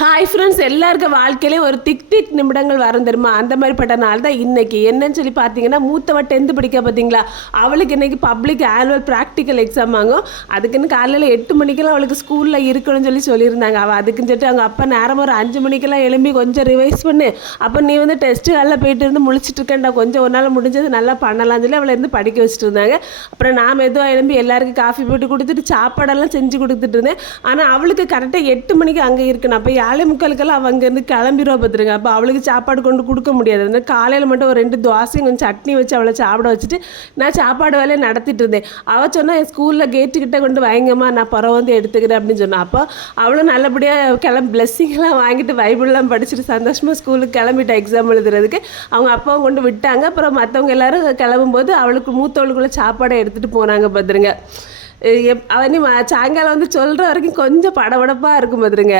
Hi friends எல்லாருக்கும் வாழ்க்கையிலே ஒரு திக் திக் நிமிடங்கள் வரும் தெரியுமா? அந்த மாதிரிப்பட்ட நாள் தான் இன்னைக்கு. என்னன்னு சொல்லி பார்த்தீங்கன்னா மூத்தவ டென்த்து படிக்க பார்த்தீங்களா? அவளுக்கு இன்றைக்கி பப்ளிக் ஆனுவல் ப்ராக்டிக்கல் எக்ஸாம் வாங்கும் அதுக்குன்னு காலையில் எட்டு மணிக்கெல்லாம் அவளுக்கு ஸ்கூலில் இருக்கணும்னு சொல்லி சொல்லியிருந்தாங்க. அவள் அதுக்குன்னு சொல்லிட்டு அவங்க அப்பா நேரம் ஒரு அஞ்சு மணிக்கெல்லாம் எழும்பி கொஞ்சம் ரிவைஸ் பண்ணு. அப்போ நீ வந்து டெஸ்ட்டு காலில் போயிட்டு இருந்து முழிச்சிட்டு இருக்கேன்டா. கொஞ்சம் ஒரு நாள் முடிஞ்சது நல்லா பண்ணலாம்னு சொல்லி அவளை இருந்து படிக்க வச்சுட்டு இருந்தாங்க. அப்புறம் நான் மெதுவாக எழும்பி எல்லாருக்கும் காஃபி போட்டு கொடுத்துட்டு சாப்பாடெல்லாம் செஞ்சு கொடுத்துட்டு இருந்தேன். ஆனால் அவளுக்கு கரெக்டாக எட்டு மணிக்கு அங்கே இருக்கணும். அப்போ ஏழை முக்காலுக்கெல்லாம் அவள் அங்கேருந்து கிளம்பிடுவா பார்த்துருங்க. அப்போ அவளுக்கு சாப்பாடு கொண்டு கொடுக்க முடியாது. அந்த காலையில் மட்டும் ஒரு ரெண்டு தோசையும் கொஞ்சம் சட்னி வச்சு அவளை சாப்பிட வச்சுட்டு நான் சாப்பாடு வேலையை நடத்திட்டு இருந்தேன். அவள் சொன்னால் என் ஸ்கூலில் கேட்டுக்கிட்ட கொண்டு வாங்கம்மா நான் பிறகு வந்து எடுத்துக்கிறேன் அப்படின்னு சொன்னேன் அப்போ அவளும் நல்லபடியாக கிளம்பி பிளெஸ்ஸிங்லாம் வாங்கிட்டு பைபிள்லாம் படிச்சுட்டு சந்தோஷமாக ஸ்கூலுக்கு கிளம்பிட்டா எக்ஸாம் எழுதுறதுக்கு. அவங்க அப்பாவும் கொண்டு விட்டாங்க. அப்புறம் மற்றவங்க எல்லாரும் கிளம்பும்போது அவளுக்கு மூத்தவளுக்குள்ள சாப்பாடை எடுத்துகிட்டு போனாங்க பார்த்துருங்க. அவனி சாயங்காலம் வந்து சொல்கிற வரைக்கும் கொஞ்சம் படபடப்பாக இருக்கும் பார்த்துருங்க.